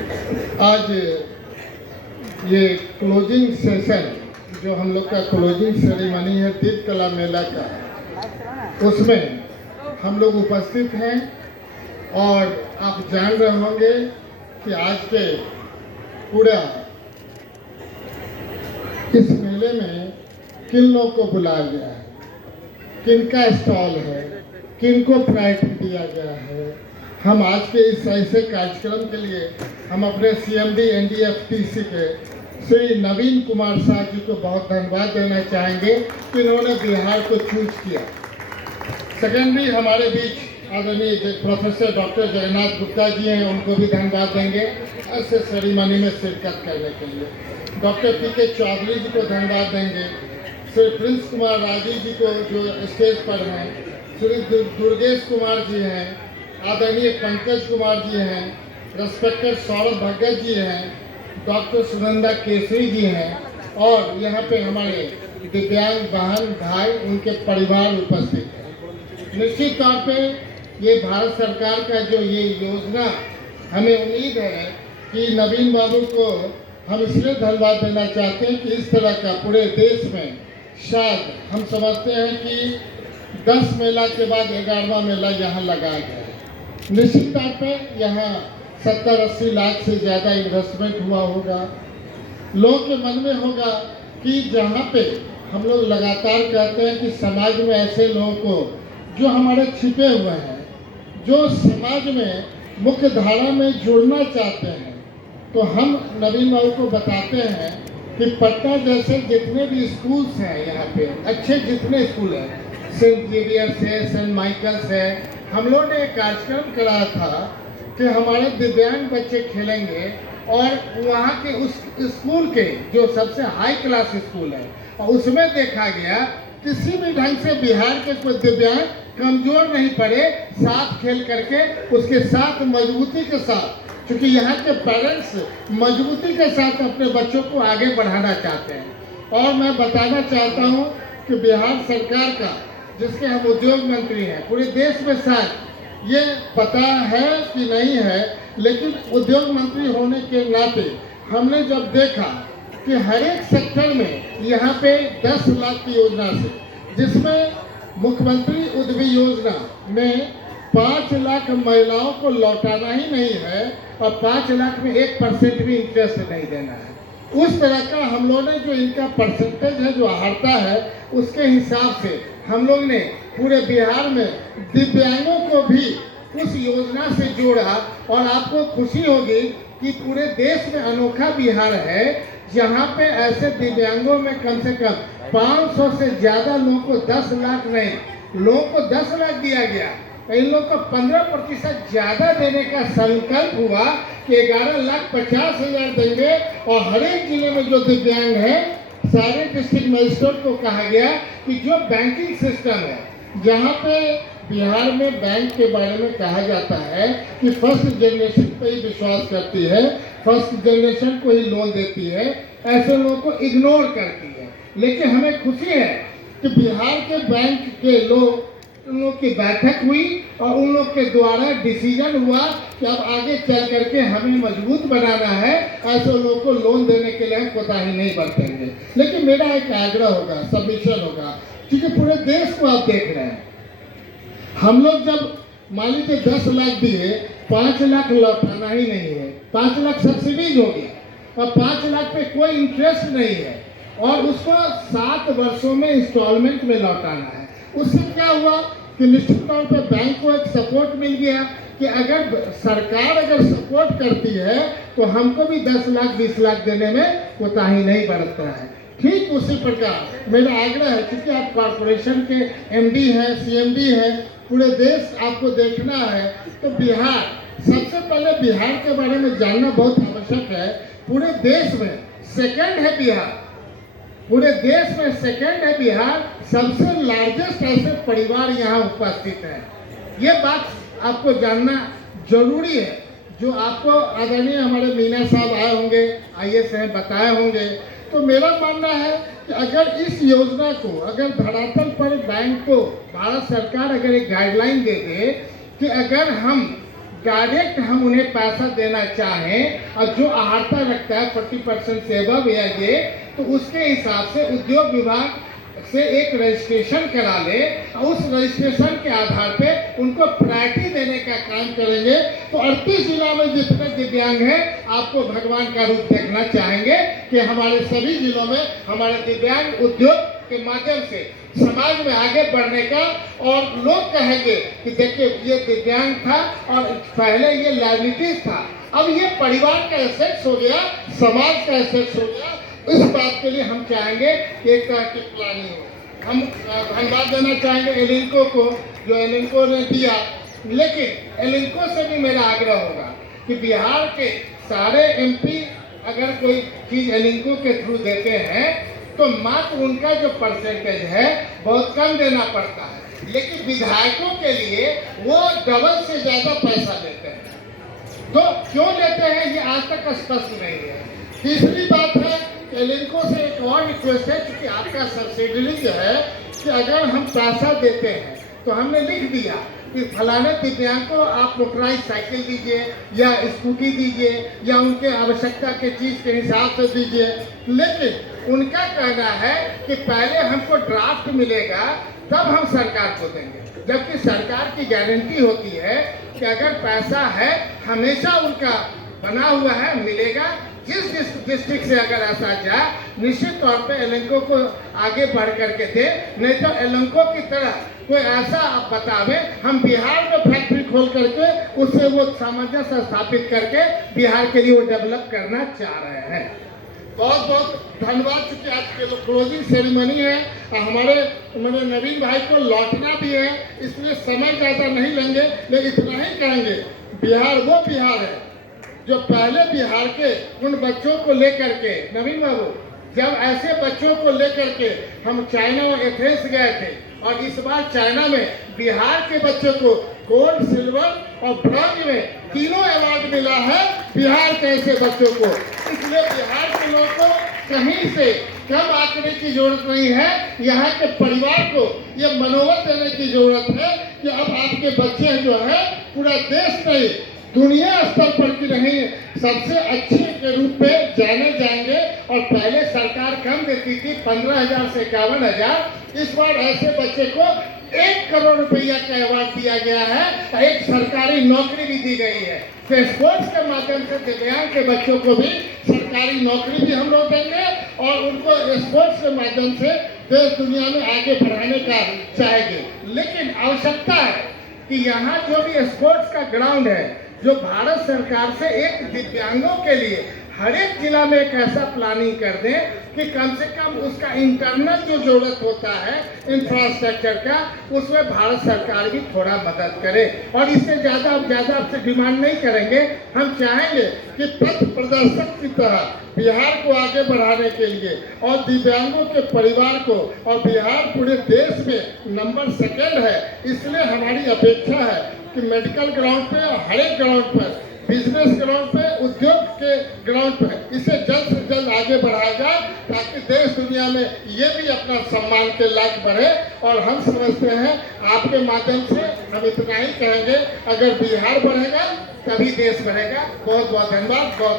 आज ये closing session जो हम लोग का क्लोजिंग सेरेमनी है दीप कला मेला का, उसमें हम लोग उपस्थित हैं और आप जान रहे होंगे कि आज के पूरा इस मेले में किन लोग को बुलाया गया है, किनका स्टॉल है, किनको प्राइज दिया गया है। हम आज के इस ऐसे कार्यक्रम के लिए हम अपने CMD NDFTC के श्री नवीन कुमार शाह जी को बहुत धन्यवाद देना चाहेंगे कि इन्होंने बिहार को चूज किया। सेकेंडरी हमारे बीच आदरणीय प्रोफेसर डॉक्टर जगन्नाथ गुप्ता जी हैं, उनको भी धन्यवाद देंगे ऐसे सेरेमनी में शिरकत करने के लिए। डॉक्टर PK चौधरी जी को धन्यवाद देंगे, श्री प्रिंस कुमार राजीव जी को जो स्टेज पर हैं, श्री दुर्गेश कुमार जी हैं, आदरणीय पंकज कुमार जी हैं, रेस्पेक्टेड सौरभ भगत जी हैं, डॉक्टर सुनंदा केसरी जी हैं और यहाँ पे हमारे दिव्यांग बहन भाई उनके परिवार उपस्थित हैं। निश्चित तौर पे ये भारत सरकार का जो ये योजना, हमें उम्मीद है कि नवीन बाबू को हम इसलिए धन्यवाद देना चाहते हैं कि इस तरह का पूरे देश में शायद हम समझते हैं कि 10 मेला के बाद 11वां मेला यहाँ लगाया गया है। निश्चित तौर पर यहाँ 70-80 लाख से ज़्यादा इन्वेस्टमेंट हुआ होगा। लोगों के मन में होगा कि जहाँ पे हम लोग लगातार कहते हैं कि समाज में ऐसे लोगों को जो हमारे छिपे हुए हैं, जो समाज में मुख्य धारा में जुड़ना चाहते हैं, तो हम नवीन बाबू को बताते हैं कि पटना जैसे जितने भी स्कूल्स हैं यहाँ पे, अच्छे जितने स्कूल हैं, सेंट जेवियर्स है, सेंट माइकल्स है, हम लोगों ने एक कार्यक्रम कराया था कि हमारे दिव्यांग बच्चे खेलेंगे और वहाँ के उस स्कूल के जो सबसे हाई क्लास स्कूल है, और उसमें देखा गया किसी भी ढंग से बिहार के कोई दिव्यांग कमजोर नहीं पड़े, साथ खेल करके उसके साथ मजबूती के साथ, क्योंकि यहाँ के पेरेंट्स मजबूती के साथ अपने बच्चों को आगे बढ़ाना चाहते हैं। और मैं बताना चाहता हूँ कि बिहार सरकार का, जिसके हम उद्योग मंत्री हैं, पूरे देश में शायद ये पता है कि नहीं है, लेकिन उद्योग मंत्री होने के नाते हमने जब देखा कि हर एक सेक्टर में यहाँ पे 10 लाख की योजना से, जिसमें मुख्यमंत्री उद्यमी योजना में 5 लाख महिलाओं को लौटाना ही नहीं है और 5 लाख में 1% भी इंटरेस्ट नहीं देना है। उस तरह का हम लोगों ने जो इनका परसेंटेज है जो हारता है, उसके हिसाब से हम लोग ने पूरे बिहार में दिव्यांगों को भी उस योजना से जोड़ा। और आपको खुशी होगी कि पूरे देश में अनोखा बिहार है जहाँ पे ऐसे दिव्यांगों में कम से कम 500 से ज़्यादा लोगों को 10 लाख नहीं, लोगों को 10 लाख दिया गया। इन लोगों को 15% ज़्यादा देने का संकल्प हुआ कि 11,50,000 देंगे। और हर एक जिले में जो दिव्यांग है, सारे डिस्ट्रिक्ट मजिस्ट्रेट को कहा गया कि जो बैंकिंग सिस्टम है, जहाँ पे बिहार में बैंक के बारे में कहा जाता है कि फर्स्ट जनरेशन पे ही विश्वास करती है, फर्स्ट जनरेशन को ही लोन देती है, ऐसे लोगों को इग्नोर करती है। लेकिन हमें खुशी है कि बिहार के बैंक के लोग, उन लोग की बैठक हुई और उन लोग के द्वारा डिसीजन हुआ कि अब आगे चल करके हमें मजबूत बनाना है, ऐसे लोगों को लोन देने के लिए हम कोताही नहीं बरतेंगे। लेकिन मेरा एक आग्रह होगा, सबमिशन होगा, क्योंकि पूरे देश को आप देख रहे हैं, हम लोग जब मान लीजिए 10 लाख दिए, 5 लाख लौटाना ही नहीं है, 5 लाख सब्सिडीज हो गया और 5 लाख पे कोई इंटरेस्ट नहीं है और उसको 7 वर्षों में इंस्टॉलमेंट में लौटाना है। उससे क्या हुआ कि निश्चित तौर पर बैंक को एक सपोर्ट मिल गया कि अगर सरकार अगर सपोर्ट करती है तो हमको भी 10 लाख 20 लाख देने में कोताही नहीं बरतता है। ठीक उसी प्रकार मेरा आग्रह है, क्योंकि आप कॉरपोरेशन के MD हैं, CMD हैं, पूरे देश आपको देखना है, तो बिहार, सबसे पहले बिहार के बारे में जानना बहुत आवश्यक है। पूरे देश में सेकंड है बिहार, पूरे देश में सेकंड है बिहार, सबसे लार्जेस्ट ऐसे परिवार यहाँ उपस्थित है। ये बात आपको जानना जरूरी है, जो आपको आदरणीय हमारे मीना साहब आए होंगे, IAS हैं, बताए होंगे। तो मेरा मानना है कि अगर इस योजना को, अगर धरातल पर बैंक को भारत सरकार अगर एक गाइडलाइन दे दे कि अगर हम डायरेक्ट हम उन्हें पैसा देना चाहें और जो अहार्ता रखता है 40% से अबव या ये, तो उसके हिसाब से उद्योग विभाग से एक रजिस्ट्रेशन करा ले और उस रजिस्ट्रेशन के आधार पे उनको प्रायोरिटी देने का काम करेंगे। तो 38 जिलों में जितने दिव्यांग हैं, आपको भगवान का रूप देखना चाहेंगे कि हमारे सभी जिलों में हमारे दिव्यांग उद्योग के माध्यम से समाज में आगे बढ़ने का, और लोग कहेंगे कि देखिए ये दिव्यांग था और पहले ये लाइबिलिटीज था, अब ये परिवार का एसेट्स हो गया, समाज का एसेट्स हो गया। इस बात के लिए हम चाहेंगे कि एक तरह की प्लानिंग हो। हम धन्यवाद देना चाहेंगे एलिंको को, जो एलिंको ने दिया, लेकिन एलिंको से भी मेरा आग्रह होगा कि बिहार के सारे एमपी अगर कोई चीज एलिंको के थ्रू देते हैं तो मात्र उनका जो परसेंटेज है बहुत कम देना पड़ता है, लेकिन विधायकों के लिए वो डबल से ज्यादा पैसा देते हैं। तो क्यों लेते हैं ये आज तक स्पष्ट नहीं है। तीसरी बात है, एलिंको से एक और रिक्वेस्ट है, क्योंकि आपका सब्सिडी जो है कि अगर हम पैसा देते हैं तो हमने लिख दिया कि फलाने दिव्यांग को आप मोटराइज साइकिल दीजिए या स्कूटी दीजिए या उनके आवश्यकता के चीज़ के हिसाब से दीजिए, लेकिन उनका कहना है कि पहले हमको ड्राफ्ट मिलेगा तब हम सरकार को देंगे, जबकि सरकार की गारंटी होती है कि अगर पैसा है हमेशा उनका बना हुआ है, मिलेगा। जिस डिस्ट्रिक्ट से अगर ऐसा जाए निश्चित तौर पे एलिंको को आगे बढ़ करके दे, नहीं तो एलिंको की तरह कोई ऐसा आप बतावे, हम बिहार में फैक्ट्री खोल करके उससे वो सामंजस्य स्थापित करके बिहार के लिए वो डेवलप करना चाह रहे हैं। बहुत बहुत धन्यवाद। चूँकि आज के क्लोजिंग सेरेमनी है और हमारे नवीन भाई को लौटना भी है, इसलिए समय ज़्यादा नहीं लेंगे, लेकिन इतना ही कहेंगे, बिहार वो बिहार है जो पहले बिहार के उन बच्चों को लेकर के, नवीन बाबू, जब ऐसे बच्चों को लेकर के हम चाइना और एथेंस गए थे, और इस बार चाइना में बिहार के बच्चों को गोल्ड, सिल्वर और ब्रॉन्ज में तीनों अवार्ड मिला है बिहार के ऐसे बच्चों को। इसलिए बिहार के लोगों को कहीं से कम आंकने की जरूरत नहीं है, यहाँ के परिवार को ये मनोबल देने की जरूरत है कि अब आपके बच्चे जो है पूरा देश नहीं दुनिया स्तर पर की नहीं सबसे अच्छे के रूप में जाने जाएंगे। और पहले सरकार कम देती थी 15,000 से 51,000, इस बार ऐसे बच्चे को 1 करोड़ रुपया का अवार्ड दिया गया है, एक सरकारी नौकरी भी दी गई है। तो स्पोर्ट्स के माध्यम से दिव्यांग के बच्चों को भी सरकारी नौकरी भी हम लोग देंगे और उनको स्पोर्ट्स के माध्यम से देश दुनिया में आगे बढ़ाने का चाहेंगे। लेकिन आवश्यकता है कि यहाँ जो भी स्पोर्ट्स का ग्राउंड है, जो भारत सरकार से एक दिव्यांगों के लिए हर एक जिला में एक ऐसा प्लानिंग कर दें कि कम से कम उसका इंटरनल जो जरूरत होता है इंफ्रास्ट्रक्चर का, उसमें भारत सरकार भी थोड़ा मदद करे। और इससे ज़्यादा आपसे डिमांड नहीं करेंगे। हम चाहेंगे कि पथ प्रदर्शक की तरह बिहार को आगे बढ़ाने के लिए और दिव्यांगों के परिवार को, और बिहार पूरे देश में नंबर 2 है, इसलिए हमारी अपेक्षा है कि मेडिकल ग्राउंड पे और हर एक ग्राउंड पर, बिजनेस ग्राउंड पे, उद्योग के ग्राउंड पे इसे जल्द से जल्द आगे बढ़ाया जाए, ताकि देश दुनिया में ये भी अपना सम्मान के लायक बढ़े। और हम समझते हैं आपके माध्यम से हम इतना ही कहेंगे, अगर बिहार बढ़ेगा तभी देश बढ़ेगा। बहुत बहुत धन्यवाद। बहुत